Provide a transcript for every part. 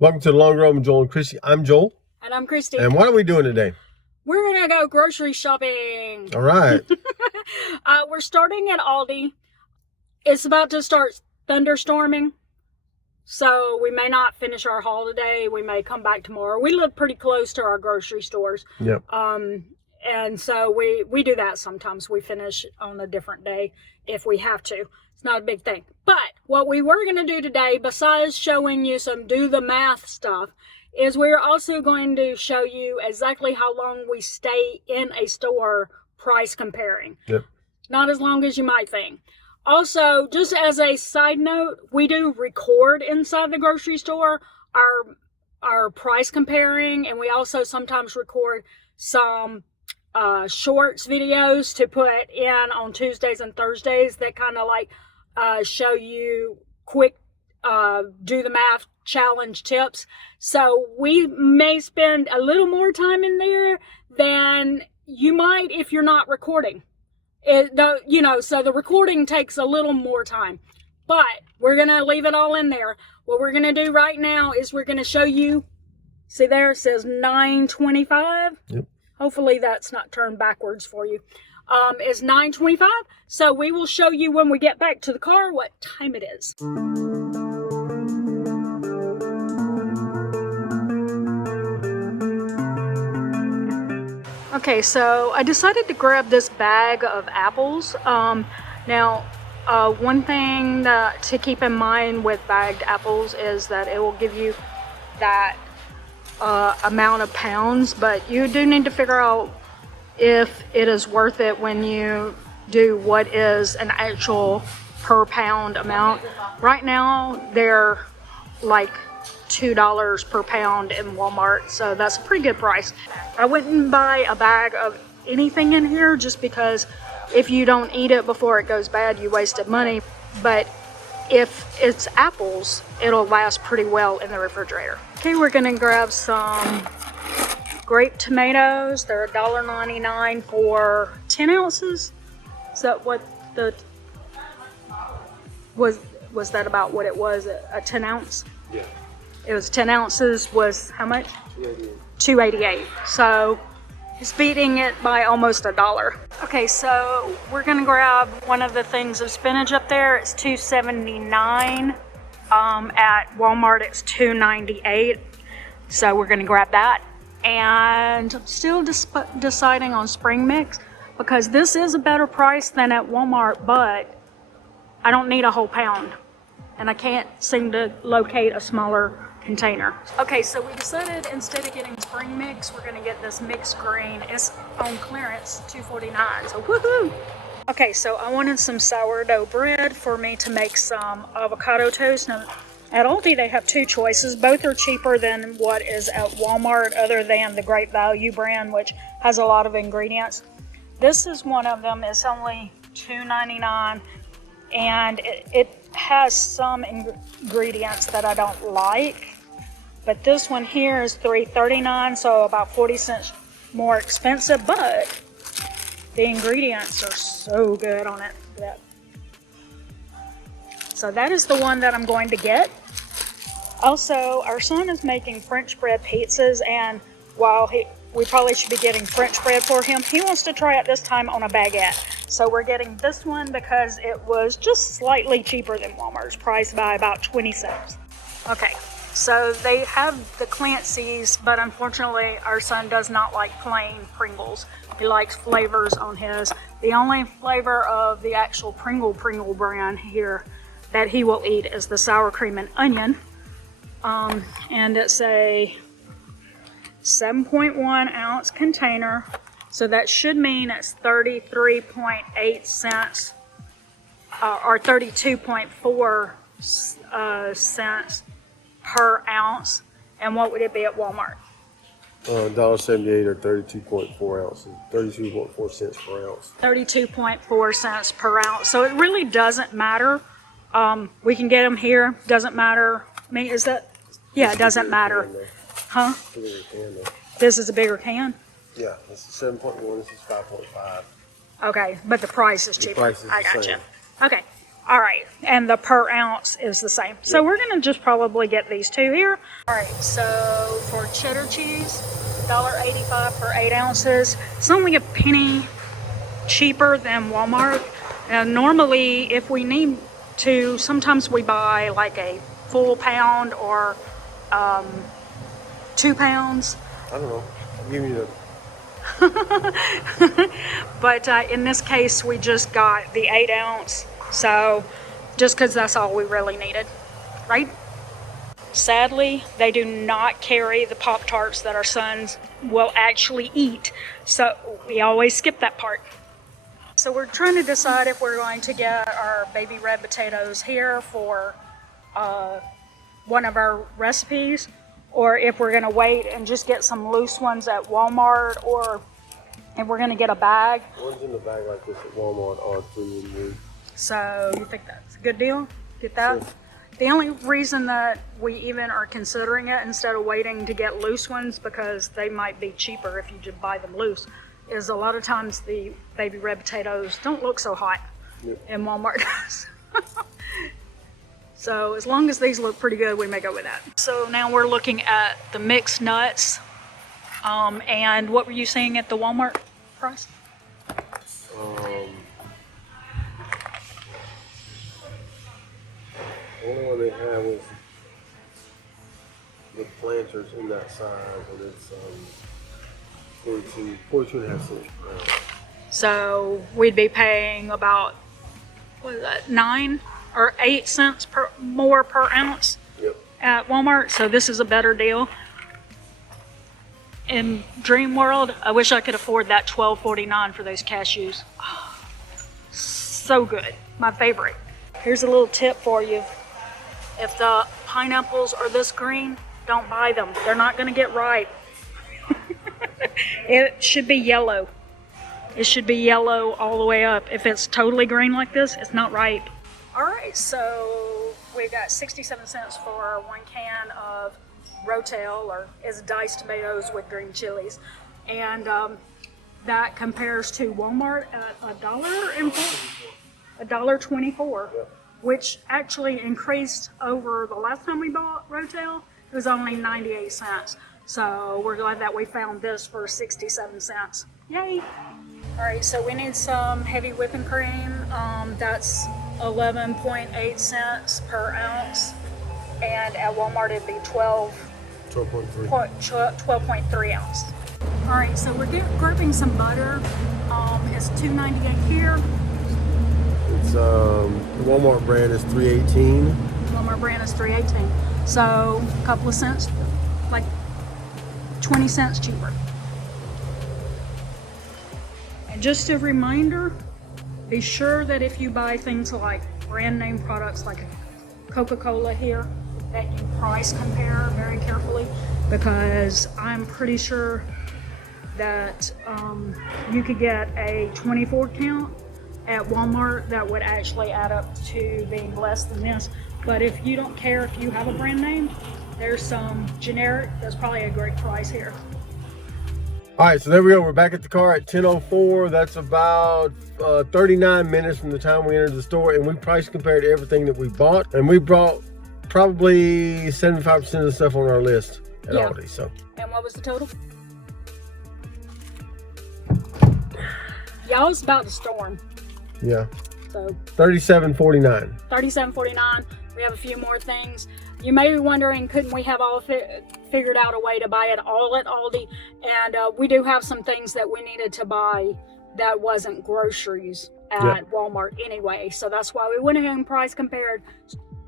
Welcome to the Long Road with Joel and Christy. I'm Joel. And I'm Christy. And what are we doing today? We're going to go grocery shopping. All right. We're starting at Aldi. It's about to start thunderstorming, so we may not finish our haul today. We may come back tomorrow. We live pretty close to our grocery stores. Yep. And so we do that sometimes. We finish on a different day if we have to. It's not a big thing. But what we were going to do today, besides showing you some do the math stuff, is we're also going to show you exactly how long we stay in a store price comparing. Yep. Not as long as you might think. Also, just as a side note, we do record inside the grocery store our price comparing, and we also sometimes record some shorts videos to put in on Tuesdays and Thursdays that kind of like show you quick do the math challenge tips. So we may spend a little more time in there than you might if you're not recording. So the recording takes a little more time, but we're going to leave it all in there. What we're going to do right now is we're going to show you, see there it says $9.25. Yep. Hopefully that's not turned backwards for you. It's $9.25. So we will show you when we get back to the car what time it is. Okay, so I decided to grab this bag of apples. One thing to keep in mind with bagged apples is that it will give you that amount of pounds, but you do need to figure out if it is worth it when you do what is an actual per pound amount. Right now, they're like $2 per pound in Walmart, so that's a pretty good price. I wouldn't buy a bag of anything in here just because if you don't eat it before it goes bad, you wasted money. But if it's apples, it'll last pretty well in the refrigerator. Okay, we're gonna grab some grape tomatoes. They're $1.99 for 10 ounces. Is that what the was that about what it was, a 10 ounce? Yeah. It was 10 ounces was how much? $2.88. $2.88. So it's beating it by almost $1. Okay, so we're gonna grab one of the things of spinach up there. It's $2.79. At Walmart it's $2.98. So we're gonna grab that. And I'm still deciding on spring mix because this is a better price than at Walmart, but I don't need a whole pound. And I can't seem to locate a smaller container. Okay, so we decided instead of getting spring mix, we're gonna get this mixed green. It's on clearance, $2.49, so woohoo! Okay, so I wanted some sourdough bread for me to make some avocado toast. Now, at Aldi, they have two choices. Both are cheaper than what is at Walmart, other than the Great Value brand, which has a lot of ingredients. This is one of them. It's only $2.99, and it has some ingredients that I don't like. But this one here is $3.39, so about 40 cents more expensive, but the ingredients are so good on it. So that is the one that I'm going to get. Also, our son is making French bread pizzas, and while we probably should be getting French bread for him, he wants to try it this time on a baguette. So we're getting this one because it was just slightly cheaper than Walmart's price by about 20 cents. Okay, so they have the Clancy's, but unfortunately our son does not like plain Pringles. He likes flavors on his. The only flavor of the actual Pringle brand here that he will eat is the sour cream and onion. And it's a 7.1 ounce container. So that should mean it's 33.8 cents or 32.4 cents per ounce. And what would it be at Walmart? $1.78 or 32.4 ounces, 32.4 cents per ounce. 32.4 cents per ounce. So it really doesn't matter. We can get them here. Doesn't matter. I mean, is that? Yeah, it doesn't matter. Huh? This is a bigger can? Yeah, this is 7.1, this is 5.5. Okay, but the price is cheaper. The price is I the gotcha. same. Okay, All right, and the per ounce is the same. So we're gonna just probably get these two here. All right, so for cheddar cheese, $1.85 for 8 ounces. It's only a penny cheaper than Walmart. And normally, if we need to, sometimes we buy like a full pound or 2 pounds. I don't know. I'll give you the. But in this case, we just got the 8 ounce. So just because that's all we really needed, right? Sadly, they do not carry the Pop-Tarts that our sons will actually eat. So we always skip that part. So we're trying to decide if we're going to get our baby red potatoes here for one of our recipes, or if we're going to wait and just get some loose ones at Walmart, or if we're going to get a bag. One's in the bag like this at Walmart are $3.88. So you think that's a good deal? Get that? Sure. The only reason that we even are considering it instead of waiting to get loose ones, because they might be cheaper if you just buy them loose, is a lot of times the baby red potatoes don't look so hot in Walmart. So as long as these look pretty good, we may go with that. So now we're looking at the mixed nuts. And what were you saying at the Walmart price? The only one they have was the planters in that size, and it's 42 and a half cents per ounce. So we'd be paying about, what is that, 9 or 8 cents more per ounce at Walmart. So this is a better deal. In Dream World, I wish I could afford that $12.49 for those cashews. Oh, so good, my favorite. Here's a little tip for you. If the pineapples are this green, don't buy them. They're not going to get ripe. It should be yellow. It should be yellow all the way up. If it's totally green like this, it's not ripe. All right, so we got 67 cents for 1 can of Rotel, or is diced tomatoes with green chilies. And that compares to Walmart at $1.24, which actually increased over the last time we bought Rotel. It was only 98 cents. So we're glad that we found this for 67 cents. Yay! All right, so we need some heavy whipping cream. That's 11.8 cents per ounce. And at Walmart, it'd be 12.3 ounce. All right, so we're grabbing some butter. It's $2.98 here. It's the Walmart brand is $3.18. Walmart brand is $3.18. So a couple of cents, like 20 cents cheaper. And just a reminder, be sure that if you buy things like brand name products like Coca-Cola here, that you price compare very carefully, because I'm pretty sure that you could get a 24 count at Walmart that would actually add up to being less than this. But if you don't care if you have a brand name, there's some generic that's probably a great price here. All right, so there we go. We're back at the car at 10:04. That's about 39 minutes from the time we entered the store, and we price compared everything that we bought, and we brought probably 75% of the stuff on our list at Aldi. So. And what was the total? Y'all, it's about to storm. Yeah. So $37.49. $37.49. We have a few more things. You may be wondering, couldn't we have all figured out a way to buy it all at Aldi? And we do have some things that we needed to buy that wasn't groceries at Walmart anyway. So that's why we went ahead and price compared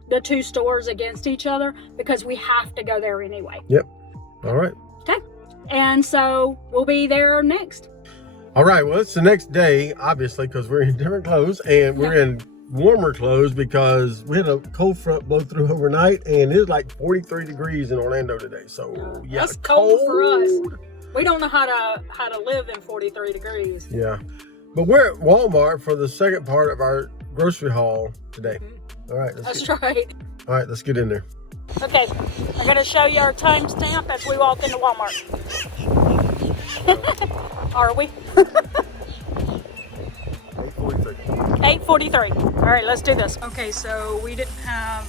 the two stores against each other, because we have to go there anyway. Yep. All right. Okay. And so we'll be there next. All right. Well, it's the next day, obviously, because we're in different clothes, and we're in warmer clothes because we had a cold front blow through overnight, and it's like 43 degrees in Orlando today. So yeah, that's cold for us. We don't know how to live in 43 degrees. Yeah. But we're at Walmart for the second part of our grocery haul today. All right. That's right. All right, let's get in there. Okay, I'm going to show you our timestamp as we walk into Walmart. Are we? 8:43. 8:43. All right, let's do this. Okay, so we didn't have,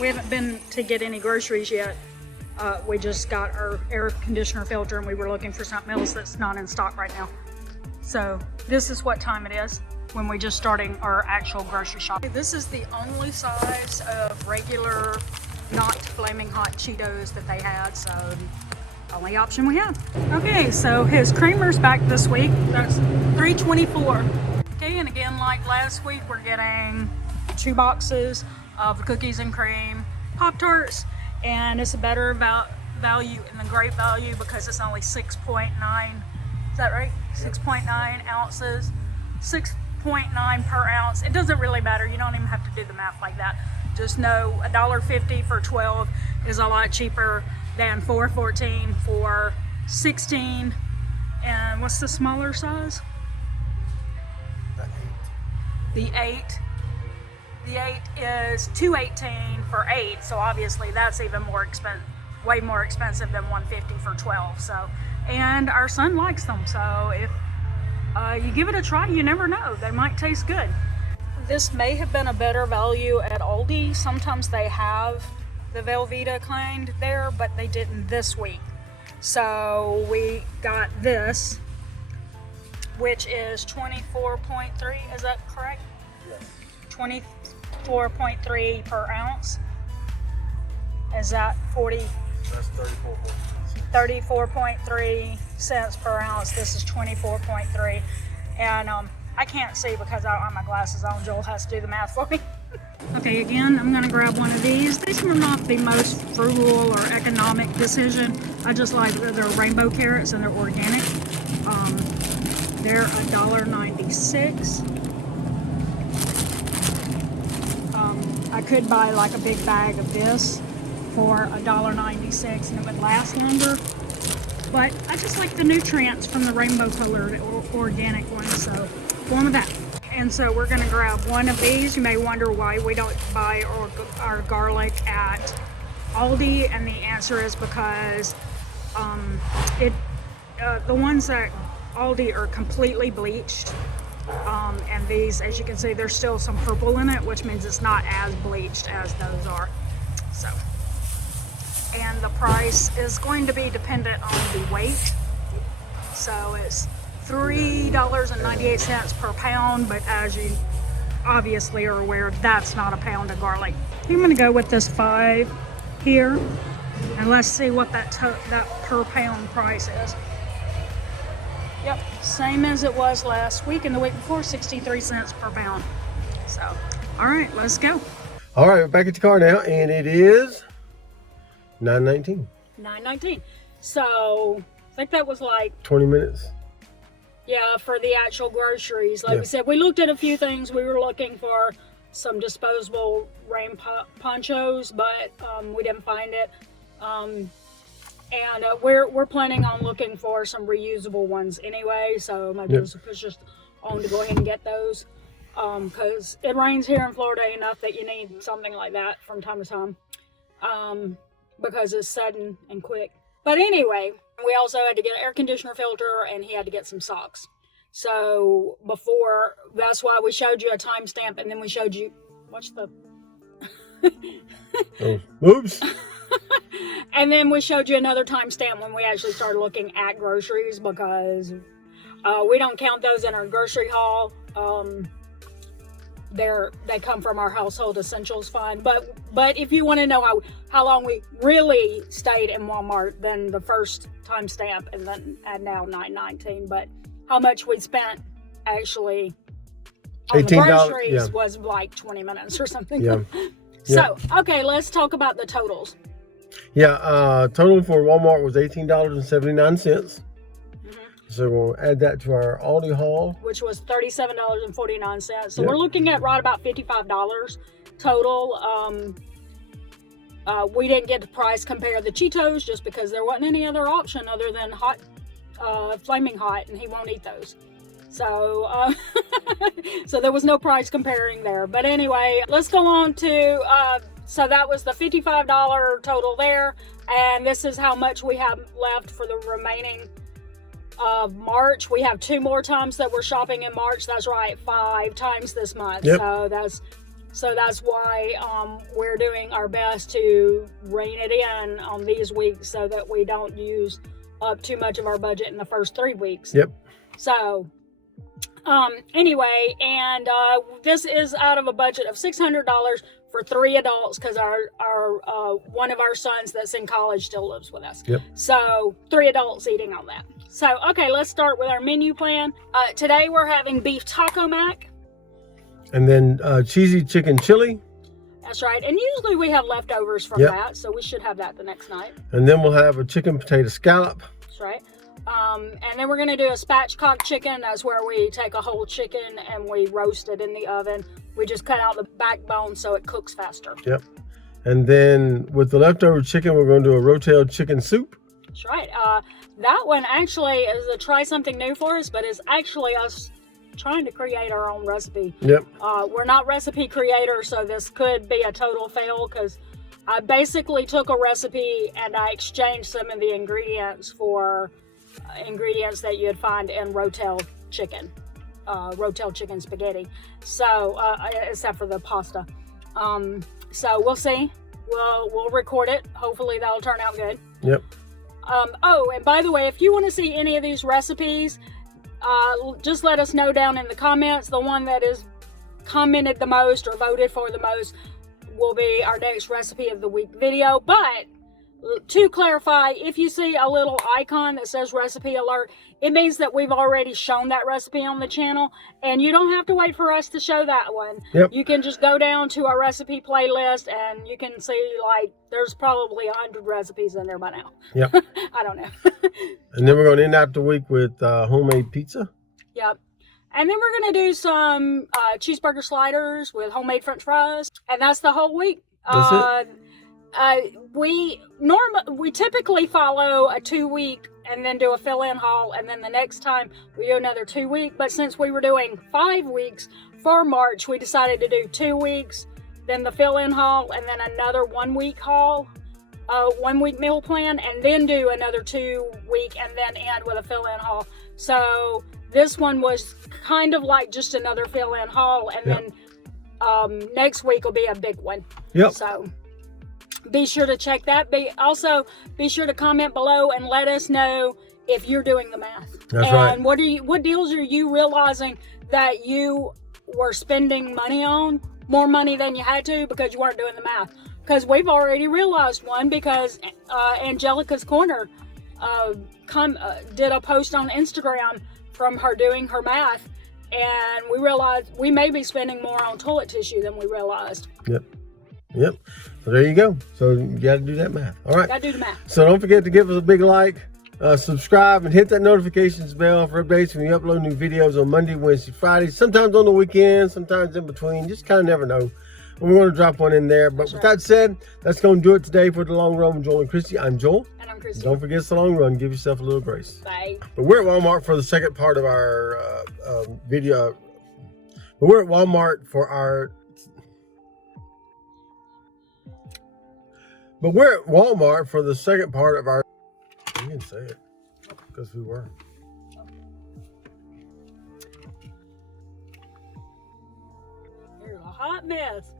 we haven't been to get any groceries yet. We just got our air conditioner filter and we were looking for something else that's not in stock right now. So this is what time it is when we're just starting our actual grocery shop. This is the only size of regular, not flaming hot Cheetos that they had, so the only option we have. Okay, so his creamer's back this week. That's $3.24. Okay, and again, like last week, we're getting 2 boxes of cookies and cream Pop-Tarts, and it's a better value in the Great Value because it's only 6.9, is that right? 6.9 ounces, 6.9 per ounce. It doesn't really matter. You don't even have to do the math like that. Just know $1.50 for 12 is a lot cheaper than $4.14 for 16. And what's the smaller size? The 8. The 8 is $2.18 for 8, so obviously that's even more expensive, way more expensive than $1.50 for 12. So, and our son likes them, so if you give it a try, you never know, they might taste good. This may have been a better value at Aldi. Sometimes they have the Velveeta kind there, but they didn't this week. So we got this, which is 24.3, is that correct? Yes. 24.3 per ounce. Is that 40? That's 34.3 cents per ounce. This is 24.3. And I can't see because I don't have my glasses on. Joel has to do the math for me. Okay, again, I'm gonna grab one of these. These were not the most frugal or economic decision. I just like that they're rainbow carrots and they're organic. They're $1.96. I could buy like a big bag of this for $1.96 and it would last longer. But I just like the nutrients from the rainbow colored organic ones, so one of that. And so we're gonna grab one of these. You may wonder why we don't buy our garlic at Aldi, and the answer is because the ones at Aldi are completely bleached. And these, as you can see, there's still some purple in it, which means it's not as bleached as those are. So, and the price is going to be dependent on the weight. So it's $3.98 per pound, but as you obviously are aware, that's not a pound of garlic. I'm gonna go with this 5 here, and let's see what that per pound price is. Yep, same as it was last week and the week before, 63 cents per pound. So, all right, let's go. All right, we're back at the car now, and it is $9.19. $9.19. So, I think that was like 20 minutes. Yeah, for the actual groceries. Like Yeah. we said, we looked at a few things. We were looking for some disposable rain ponchos, but we didn't find it. And we're planning on looking for some reusable ones anyway, so maybe Yep. this was just on to go ahead and get those. Because it rains here in Florida enough that you need something like that from time to time. Because it's sudden and quick. But anyway, we also had to get an air conditioner filter, and he had to get some socks. So before, that's why we showed you a timestamp, and then we showed you, watch the... Oh, oops. And then we showed you another timestamp when we actually started looking at groceries, because we don't count those in our grocery haul. They come from our household essentials fund. But if you want to know how long we really stayed in Walmart, then the first timestamp, and then and now $9.19. But how much we spent actually on the groceries yeah. was like 20 minutes or something. Yeah. So, okay, let's talk about the totals. Yeah, total for Walmart was $18.79. So we'll add that to our Aldi haul, Which was $37.49. So Yep. we're looking at right about $55 total. We didn't get the price compare the Cheetos just because there wasn't any other option other than hot, flaming hot, and he won't eat those. So, so there was no price comparing there. But anyway, let's go on to, so that was the $55 total there. And this is how much we have left for the remaining of March. We have 2 more times that we're shopping in March. That's right, 5 times this month. Yep. So that's why we're doing our best to rein it in on these weeks so that we don't use up too much of our budget in the first 3 weeks. Yep. So anyway, and this is out of a budget of $600 for 3 adults because our one of our sons that's in college still lives with us. Yep. So 3 adults eating on that. So okay, let's start with our menu plan. Today we're having beef taco mac. And then cheesy chicken chili. That's right. And usually we have leftovers from Yep. that, so we should have that the next night. And then we'll have a chicken potato scallop. That's right. And then we're going to do a spatchcock chicken. That's where we take a whole chicken and we roast it in the oven. We just cut out the backbone so it cooks faster. Yep. And then with the leftover chicken, we're going to do a Rotel chicken soup. That's right. That one actually is a try something new for us, but it's actually us trying to create our own recipe. Yep. We're not recipe creators, so this could be a total fail because I basically took a recipe and I exchanged some of the ingredients for ingredients that you'd find in Rotel chicken spaghetti. So except for the pasta. So we'll see. We'll record it. Hopefully that'll turn out good. Yep. Oh, and by the way, if you want to see any of these recipes, just let us know down in the comments. The one that is commented the most or voted for the most will be our next recipe of the week video. But to clarify, if you see a little icon that says recipe alert, it means that we've already shown that recipe on the channel, and you don't have to wait for us to show that one. Yep. You can just go down to our recipe playlist and you can see, like, there's probably 100 recipes in there by now. Yep. I don't know. And then we're going to end out the week with homemade pizza. Yep. And then we're going to do some cheeseburger sliders with homemade french fries. And that's the whole week. That's it. We typically follow a 2-week and then do a fill-in haul, and then the next time we do another 2-week. But since we were doing 5 weeks for March, we decided to do 2 weeks, then the fill-in haul, and then another 1-week haul, 1-week meal plan, and then do another 2-week, and then end with a fill-in haul. So this one was kind of like just another fill-in haul, and then next week will be a big one. Yep. So be sure to check that. Be sure to comment below and let us know if you're doing the math. That's and right. What deals are you realizing that you were spending money on, more money than you had to because you weren't doing the math? Because we've already realized one, because Angelica's Corner did a post on Instagram from her doing her math, and we realized we may be spending more on toilet tissue than we realized. Yep. Yep. So there you go. So you got to do that math. All right. Gotta do the math. So don't forget to give us a big like, subscribe, and hit that notifications bell for updates when we upload new videos on Monday, Wednesday, Friday, sometimes on the weekend, sometimes in between. Just kind of never know. We want to drop one in there. But with that said, that's going to do it today for The Long Run with Joel and Christy. I'm Joel. And I'm Christy. Don't forget, it's The Long Run. Give yourself a little grace. Bye. But we're at Walmart for the second part of our video. But we're at Walmart for our... But we're at Walmart for the second part of our... You can say it, because we were. You're a hot mess.